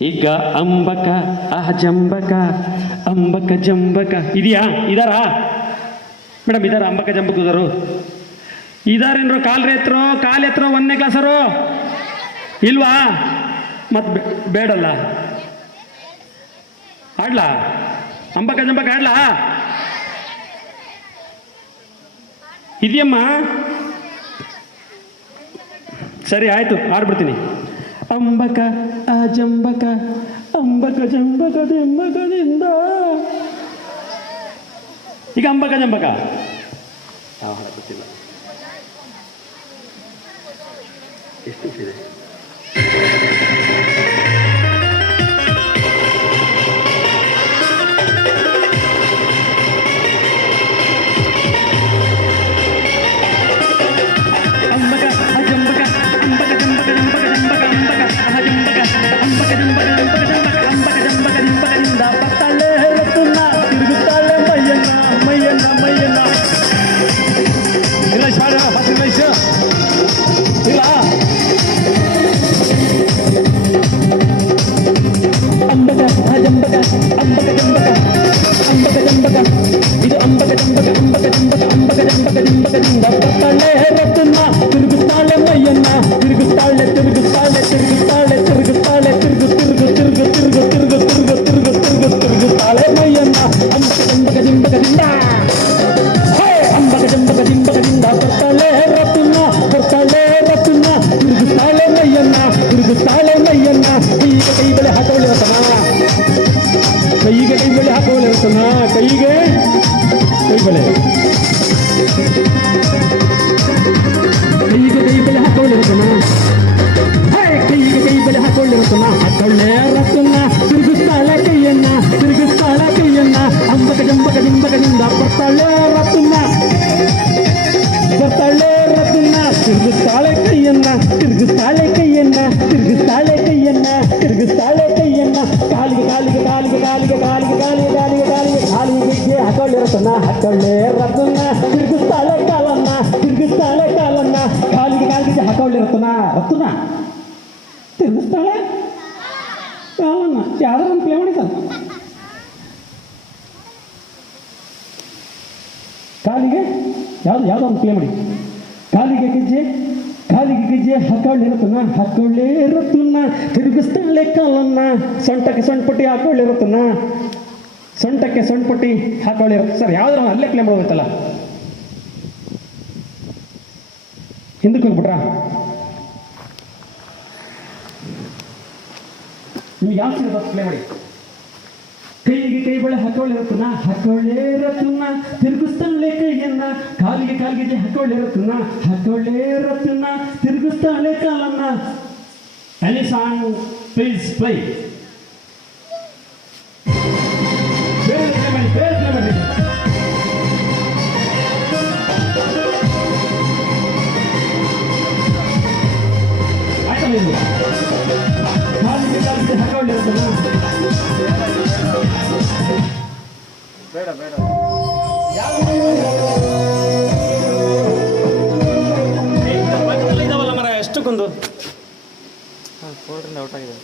ಈಗ ಅಂಬಕ ಅಹ ಜಂಬಕ, ಅಂಬಕ ಜಂಬಕ. ಇದೆಯಾ? ಇದಾರಾ? ಮೇಡಮ್, ಇದಾರ ಅಂಬಕ ಜಂಬಕ ಇದಾರು ಇದಾರೇನ್ರು ಕಾಲ್ ಎತ್ತರೋ ಕಾಲ್ ಎತ್ತರೋ ಒಂದನೇ ಕ್ಲಾಸರು? ಇಲ್ವಾ? ಮತ್ತೆ ಬೇಡಲ್ಲ. ಆಡ್ಲಾ? ಅಂಬಕ ಜಂಬಕ ಆಡ್ಲಾ? ಇದೆಯಮ್ಮ? ಸರಿ, ಆಯ್ತು, ಆಡ್ಬಿಡ್ತೀನಿ. ಅಂಬಕ ಆ ಜಂಬಕ ಅಂಬಕ ಜಂಬಕ ಜಂಬಕದಿಂದ. ಈಗ ಅಂಬಕ ಜಂಬಕ. ಯಾವ ಗೊತ್ತಿಲ್ಲ. ಎಷ್ಟು ಇದೆ ഇത് അമ്പകടമ്പക അമ്പകടമ്പക അമ്പകടമ്പക അമ്പകടമ്പ പപ്പനേ റത്തുന്ന ಹೀಗೆ ಕೈಬಳೆ ಕೈಗೆ ಕೈಬಳೆ ಹಾಕೊಂಡಿರುತ್ತನ ಕೈಗೆ ಕೈಬಳೆ ಹಾಕೊಂಡಿರುತ್ತನ ಹಾಕೊಳ್ಳೆ ರತ್ತನ್ನ ತಿರುಗಿಸ್ತಾಳ ಕೈಯನ್ನ ತಿರುಗಿಸ್ತಾಳ ಕೈಯನ್ನ ಅಂಬಕ ಜಂಬಕ ಡಿಂಬಕದಿಂದ ಬರ್ತಾಳೆ ರತ್ತನ್ನ ಬರ್ತಾಳೆ ರತ್ತನ್ನ ತಿರುಗಿಸ್ತಾಳೆ ಕೈಯನ್ನ ತಿರುಗಿಸ್ತಾಳೆ ಕೈಯನ್ನ ತಿರುಗಿಸ್ತಾಳೆ ಕೈಯನ್ನ ತಿರುಗಿಸ್ತಾಳೆ ಹಾಕೊಳ್ಳೆ ತಿರುಗಿಸ್ತಾಳೆ ಕಾಲನ್ನ ತಿರುಗಿಸ್ತಾಳೆ ಕಾಲನ್ನ. ಕಾಲಿಗೆ ಕಾಲಿಗೆ ಹಾಕೊಳ್ಳಿ ರತನ ರತನ ತಿರುಗಿಸ್ತಾಳೆ? ಕಾಲನ್ನ. ಯಾವ್ದಾರ ಒಂದು ಪ್ಲೇ ಮಾಡಿ ಸರ್. ಕಾಲಿಗೆ? ಯಾವ್ದು ಯಾವ್ದೋ ಒಂದು ಪ್ಲೇ ಮಾಡಿ. ಕಾಲಿಗೆ ಗೆಜ್ಜೆ ಕಾಲಿಗೆ ಗೆಜ್ಜೆ ಹಾಕೊಳ್ಳಿರುತ್ತನ ಹಾಕೊಳ್ಳಿರುತ್ತನ್ನ ತಿರುಗಿಸ್ತಾಳೆ ಕಾಲನ್ನ. ಸೊಂಟಕ್ಕೆ ಸೊಂಟ ಪಟ್ಟಿ ಹಾಕೊಳ್ಳಿರುತ್ತನ ಸೊಂಟಕ್ಕೆ ಸೊಂಟ ಪಟ್ಟಿ ಹಾಕೊಳ್ಳಿ. ಸರ್, ಯಾವ್ದಾರ ಅಲ್ಲೇ ಕ್ಲೇಮ್ ಮಾಡ್ಬೇಕಲ್ಲ? ಹಿಂದಕ್ಕೆ ಹೋಗ್ಬಿಟ್ರಾ? ನೀವು ಯಾವ ಸಿನಿಮಾ ಪ್ಲೇ ಮಾಡಿ? ಕೈಗೆ ಕೈ ಬಳೆ ಹಾಕೊಳ್ಳಿರುತ್ತನ ರತ್ನ ತಿರುಗಿಸ್ತಾಳೆ ಕೈಯನ್ನ, ಕಾಲಿಗೆ ಕಾಲಿಗೆ ಹಾಕೊಳ್ಳಿರುತ್ತನ ರತ್ನ ತಿರುಗಿಸ್ತಾಳೆ ಕಾಲನ್ನ. ಎನಿ ಸಾಂಗ್ ಪ್ಲೀಸ್ ಪ್ಲೈ ಬೇಡ ಬೇಡ ಇದಾವಲ್ಲ ಮರ ಎಷ್ಟಕ್ಕೊಂದು? ಫೋಲ್ಡ್ರಿಂದ ಔಟ್ ಆಗಿದೆ